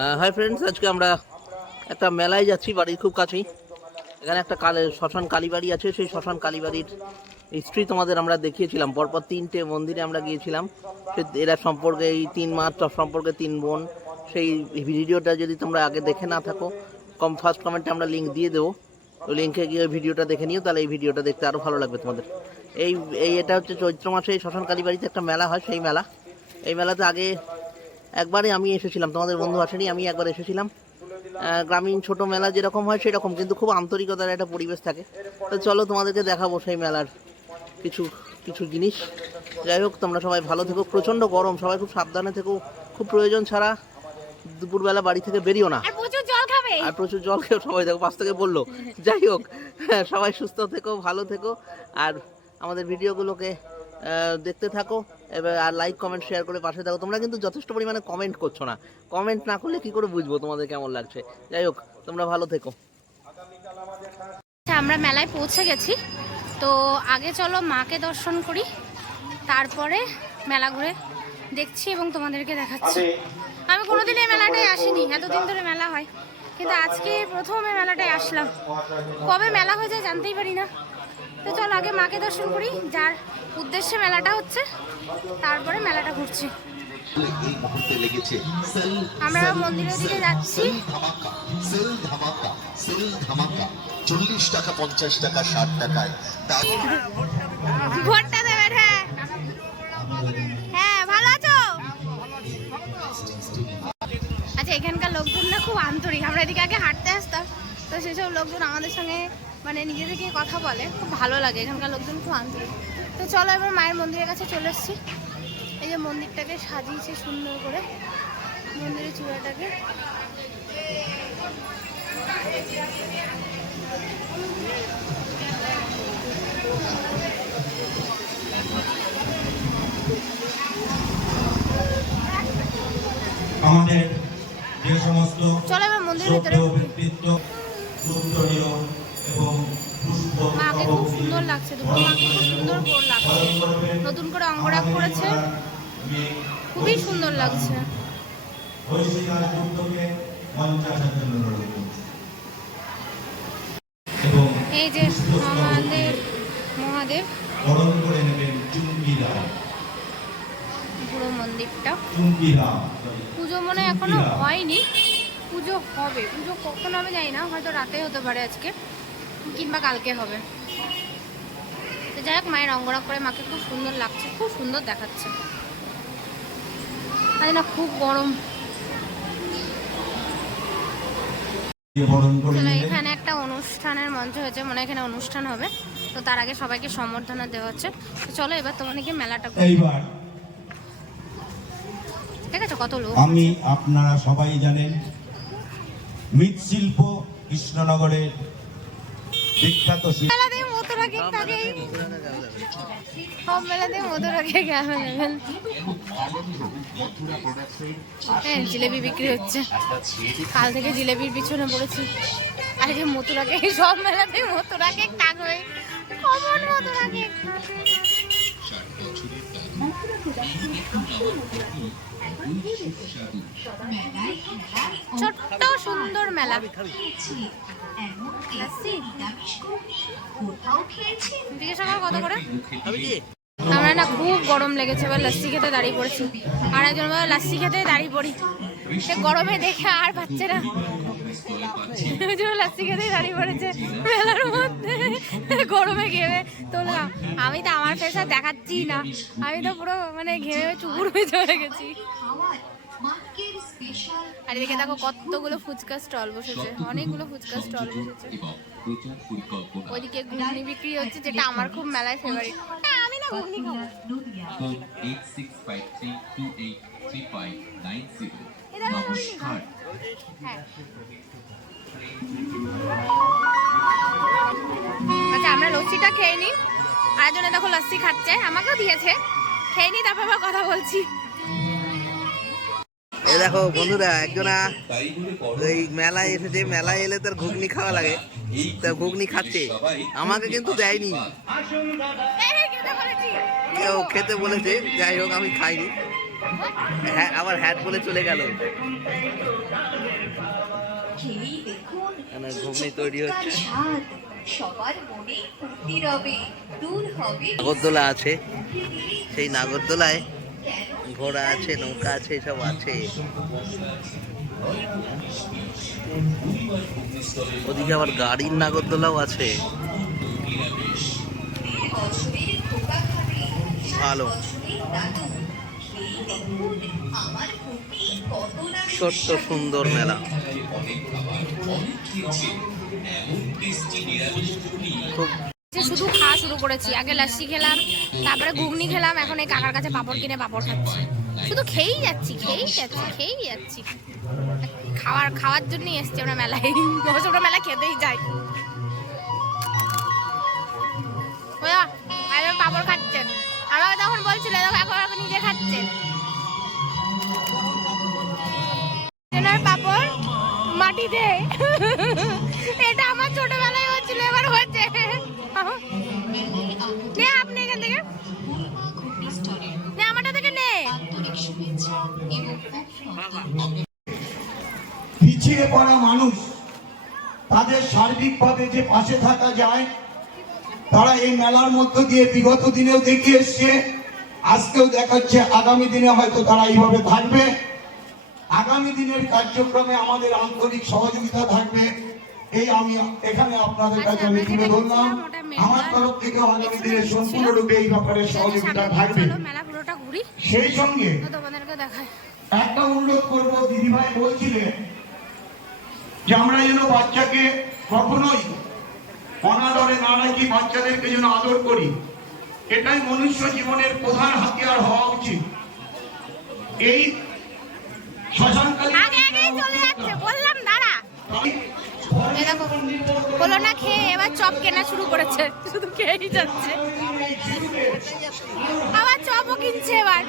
Hi friends, আজকে আমরা একটা মেলায় যাচ্ছি বাড়ির খুব কাছেই। এখানে একটা শ্মশান কালীবাড়ি আছে। সেই শ্মশান কালীবাড়ির হিস্ট্রি তোমাদের আমরা দেখিয়েছিলাম। পরপর 3টে মন্দিরে আমরা গিয়েছিলাম। এরা সম্পর্কে এই 3 মাস সম্পর্কে 3 বোন। সেই ভিডিওটা যদি তোমরা আগে দেখে না থাকো, ফার্স্ট কমেন্টে আমরা লিঙ্ক দিয়ে দেবো। ওই লিঙ্কে গিয়ে ভিডিওটা দেখে নিও, তাহলে এই ভিডিওটা দেখতে আরও ভালো লাগবে তোমাদের। এটা হচ্ছে চৈত্র মাসে এই শ্মশান কালীবাড়িতে একটা মেলা হয়, সেই মেলা। এই মেলাতে আগে একবারে আমি এসেছিলাম, তোমাদের বন্ধু আসেনি, আমি একবার এসেছিলাম। গ্রামীণ ছোট মেলা যেরকম হয় সেরকম, কিন্তু খুব আন্তরিকতার একটা পরিবেশ থাকে। তো চলো তোমাদেরকে দেখাবো সেই মেলার কিছু কিছু জিনিস। যাই হোক, তোমরা সবাই ভালো থেকো। প্রচণ্ড গরম, সবাই খুব সাবধানে থেকো। খুব প্রয়োজন ছাড়া দুপুরবেলা বাড়ি থেকে বেরিও না, আর প্রচুর জল খেয়েও সবাই দেখো, পাশ থেকে বললো। যাই হোক, সবাই সুস্থ থেকো, ভালো থেকো, আর আমাদের ভিডিওগুলোকে দেখতে থাকো। এবার আর লাইক কমেন্ট শেয়ার করে পাশে থাকো। তোমরা কিন্তু যথেষ্ট পরিমাণে কমেন্ট করছো না। কমেন্ট না করলে কি করে বুঝবো তোমাদের কেমন লাগছে। যাই হোক, তোমরা ভালো থেকো। আমরা মেলায় পৌঁছে গেছি, তো আগে চলো মাকে দর্শন করি, তারপরে মেলা ঘুরে দেখছি এবং তোমাদেরকে দেখাচ্ছি। আমি কোনোদিন এই মেলাটায় আসিনি, এতদিন ধরে মেলা হয়, কিন্তু আজকে প্রথমে মেলাটায় আসলাম। কবে মেলা হয়ে যায় জানতেই পারি না। তো চল আগে মাকে দর্শন করি, যার উদ্দেশ্যে মেলাটা হচ্ছে, তারপরে মেলাটা ঘুরছি। আমরা মন্দিরের দিকে যাচ্ছি। 40 টাকা, 50 টাকা, 60 টাকায় ভোটটা দেবেন। হ্যাঁ হ্যাঁ, ভালো আছো? আচ্ছা, এখানকার লোকজন না খুব আন্তরিক। আমরা এদিকে আগে হাঁটতে আসতাম, তো সেসব লোকজন আমাদের সঙ্গে মানে নিজে থেকে কথা বলে, খুব ভালো লাগে। এখানকার লোকজন খুব আন্তরিক। তো চলো এবার মায়ের মন্দিরের কাছে চলে এসেছি। এই যে মন্দিরটাকে সাজিয়েছে সুন্দর করে, মন্দিরের চূড়াটাকে। আমাদের যে সমস্ত চলো এবার মন্দিরের ভিতরে। এবং মাকে খুব সুন্দর লাগছে, দুটো মাকে খুব সুন্দর গোল লাগছে, নতুন করে অঙ্গরাগ করেছে, খুবই সুন্দর লাগছে। এই যে আমাদের মহাদেব, পুরো মন্দিরটা। পুজো মনে এখনো হয়নি, পুজো হবে। পুজো কখন হবে জানি না, হয়তো রাতে হতে পারে আজকে, কিংবা কালকে হবে। তো যাই হোক, মায়ের অঙ্গরাগ করে মাকে খুব সুন্দর লাগছে, খুব সুন্দর দেখাচ্ছে। আরে না, খুব গরম। এখানে একটা অনুষ্ঠানের মঞ্চ হয়েছে, মনে হয় এখানে অনুষ্ঠান হবে। তো তার আগে সবাইকে সম্বর্ধনা দেওয়া হচ্ছে। তো চলো এবার তোমাদেরকে মেলাটা এইবার ঠিক আছে। কত লোক, আমি আপনারা সবাই জানেন মৃৎশিল্প কৃষ্ণনগরের বিখ্যাত শিল্প। জিলেবি বিক্রি হচ্ছে, কাল থেকে জিলেবির পিছনে পড়েছি। আর যে মথুরা কেক, সব মেলাতে মথুরা কেক থাকবে, কমন মথুরা কেক। ছোট্ট সুন্দর মেলা। কত করে? আমরা না খুব গরম লেগেছে, এবার লাস্সি খেতে দাঁড়িয়ে পড়েছি। আর একজন লাস্সি খেতে দাঁড়িয়ে পড়ি, সে গরমে দেখে আর বাচ্চারা লাস্সি খেতে দাঁড়িয়ে পড়েছে মেলার মধ্যে, গরমে ঘেমে। তো আমি তো আমার ফেসা দেখাচ্ছি না, আমি তো পুরো মানে ঘেমে চুপুর হয়ে চলে গেছি। আর এদিকে দেখো কতগুলো ফুচকা স্টল বসেছে, অনেকগুলো ফুচকা স্টল বসেছে। ওইদিকে ঘুগনি বিক্রি হচ্ছে, যেটা আমার খুব মেলায় ফেভারিট। আমি না ঘুগনি খাবো। আচ্ছা, আমরা লস্যিটা খেয়ে নিই। আরেকজনে দেখো লস্যি খাচ্ছে, আমাকেও দিয়েছে, খেয়ে নিই, তারপর আবার কথা বলছি। এই দেখো বন্ধুরা, একজনা এই মেলায় এসেছে, মেলায় এলে তার ঘুগনি খাওয়া লাগে, তা ঘুগনি খাচ্ছে। আমাকে কিন্তু দেয়নি, কেউ খেতে বলেছে। যাই হোক, আমি খাইনি। হ্যাঁ, আবার হ্যাট বলে চলে গেল। ঘুগনি তৈরি হচ্ছে। সবার মনে ফুর্তি রবে, দূর হবে নাগরদোলা আছে, সেই নাগরদোলায় ঘোড়া আছে, নৌকা আছে, সব আছে। ওদিকে আবার গাড়ির নাগরদোলাও আছে। বছরের খোকা খাবে, ভালো বছরের দাদু। এই দেখুন আমার ফুর্তি কত না ছোট্ট সুন্দর মেলা। খুব শুধু খাওয়া শুরু করেছি। আগে লাস্সি খেলাম, তারপরে ঘুগনি খেলাম, এখন এই কাকার কাছে পাপড় কিনে পাপড় খাচ্ছি। শুধু খেয়েই যাচ্ছি, খেয়েই যাচ্ছি। খাওয়ার জন্যই এসছি আমরা মেলায়। আমরা মেলা খেতেই যাই। পাপড় খাচ্ছেন, আমাকে তখন বলছিল, এখন নিজে খাচ্ছেন। পাপড় মাটিতে, এটা আমার ছোটবেলায় হচ্ছিল, এবার হচ্ছে। আপনি এখান থেকে আমারটা থেকে নে। পিছিয়ে পড়া মানুষ, তাদের সার্বিকভাবে যে পাশে থাকা যায়, তারা এই মেলার মধ্য দিয়ে বিগত দিনেও দেখিয়ে এসছে, আজকেও দেখাচ্ছে, আগামী দিনে হয়তো তারা এইভাবে থাকবে। আগামী দিনের কার্যক্রমে আমাদের আন্তরিক সহযোগিতা থাকবে, এই আমি এখানে আপনাদের কাছে আমি তুলে ধরলাম। আমার তরফ থেকে আগামী দিনে সম্পূর্ণরূপে এই ব্যাপারে সহযোগিতা থাকবে। সেই সঙ্গে একটা অনুরোধ করবো, দিদিভাই বলছিলেন যে আমরা যেন বাচ্চাকে কখনোই অনাদরে না রাখি, বাচ্চাদেরকে যেন আদর করি। এটাই মনুষ্য জীবনের প্রধান হাতিয়ার হওয়া উচিত। এই শ্মশানকালী বললাম দাঁড়া, বলো না খেয়ে এবার চপ কেনা শুরু করেছে, শুধু খেয়েই যাচ্ছে। আবার চপও কিনছে এবার।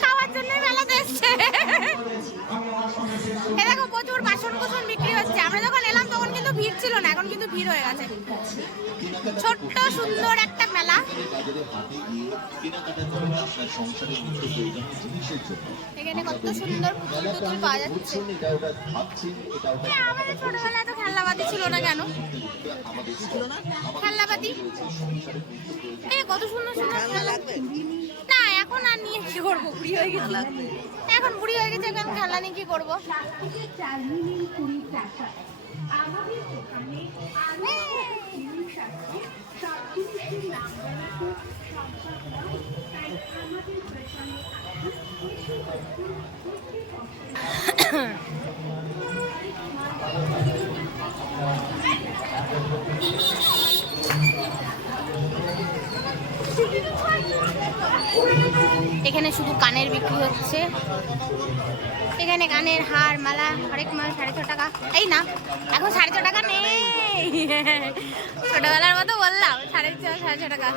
খাওয়ার জন্য মেলাতে এসছে। দেখো প্রচুর বাসন কুসন বিক্রি হচ্ছে। আমরা যখন এলাম তখন কিন্তু ভিড় ছিল না, এখন কিন্তু ভিড় হয়ে গেছে। ছোট্ট সুন্দর একটা মেলা। এখানে কত সুন্দর পুতুল টুতুল পাওয়া যাচ্ছে। আমাদের ছোটবেলায় তো খেলনাবাতি ছিল না, কেন খেলনাবাতি? কত সুন্দর সুন্দর খেলনা। না এখন আর নিয়ে কি করবো, বুড়ি হয়ে গেছি। এখন বুড়ি হয়ে গেছে, এখন খেলনা নিয়ে কি করবো? এখানে শুধু কানের বিক্রি হচ্ছে। এখানে কানের হার, মালা, হরেক মাল 6.5 টাকা। এই না, এখন 6.5 টাকা নেই, ছোটবেলার মতো বললাম। 6.5 টাকা।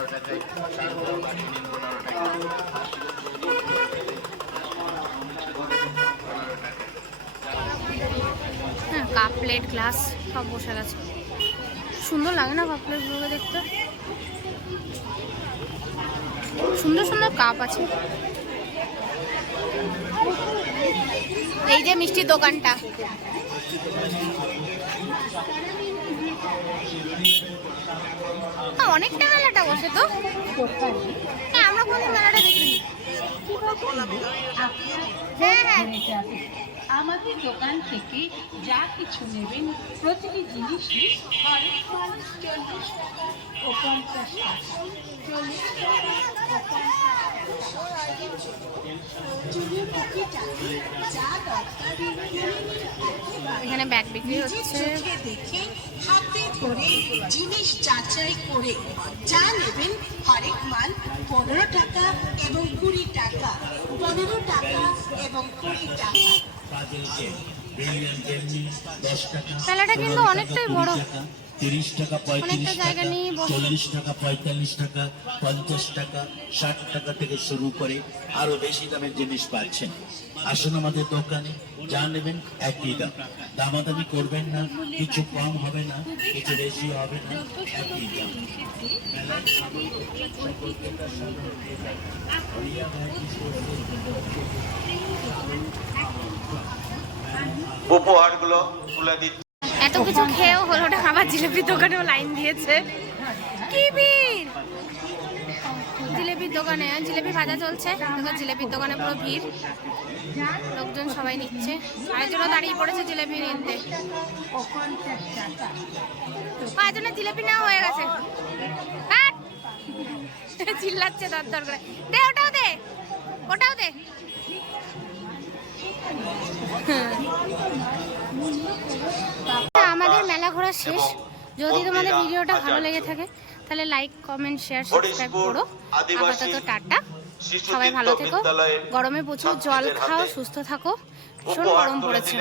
হ্যাঁ, কাপ প্লেট গ্লাস সব বসে গেছে। সুন্দর লাগে না কাপ প্লেটগুলোকে দেখতে? সুন্দর সুন্দর কাপ আছে। এই যে মিষ্টির দোকানটা, অনেকটা মেলাটা বসে তো। হ্যাঁ, আমরা কোনো মেলাটা দেখিনি। হ্যাঁ, আমাদের দোকান থেকে যা কিছু নেবেন প্রতিটি জিনিসই 40 টাকা ও 50 টাকা। 40 টাকা ও 50 টাকা যা দরকার এখানে ব্যাগ বিক্রি হচ্ছে। দেখে হাতে ধরে জিনিস যাচাই করে যা নেবেন, হরেক মাল 15 টাকা এবং 20 টাকা, 15 টাকা এবং 20 টাকা। মেলাটা কিন্তু অনেকটাই বড়। 30 টাকা, 35 জায়গা টাকা, নিয়ে বসে। 40 টাকা, 45 টাকা, 50 টাকা, 60 টাকা থেকে শুরু করে আরো বেশি দামের জিনিস পাচ্ছেন। আসুন আমাদের দোকানে, যা নেবেন একই দাম, দামাদামি করবেন না, কিছু কম হবে না, কিছু বেশি হবে না, একই দাম। মেলার সকল প্রকার সামগ্রী উপহারগুলো তুলে দিচ্ছে। এত কিছু খেয়েও হলো না, আবার জিলেপির দোকানেও লাইন দিয়েছে। কি ভিড় জিলেপির দোকানে, জিলেপি ভাজা চলছে, জিলেপির দোকানে পুরো ভিড়, লোকজন সবাই নিচ্ছে, আরেকজনও দাঁড়িয়ে পড়েছে জিলেপি নিতে। কয়েকজনের জিলেপি নেওয়া হয়ে গেছে, চিল্লাচ্ছে দর করে, দে ওটাও দে, ওটাও দে। আমাদের মেলা ঘোরা শেষ। যদি তোমাদের ভিডিওটা ভালো লেগে থাকে তাহলে লাইক, কমেন্ট, শেয়ার, সাবস্ক্রাইব করো। আপাতত টাটা, সবাই ভালো থেকো, গরমে প্রচুর জল খাও, সুস্থ থাকো, ভীষণ গরম পড়েছে।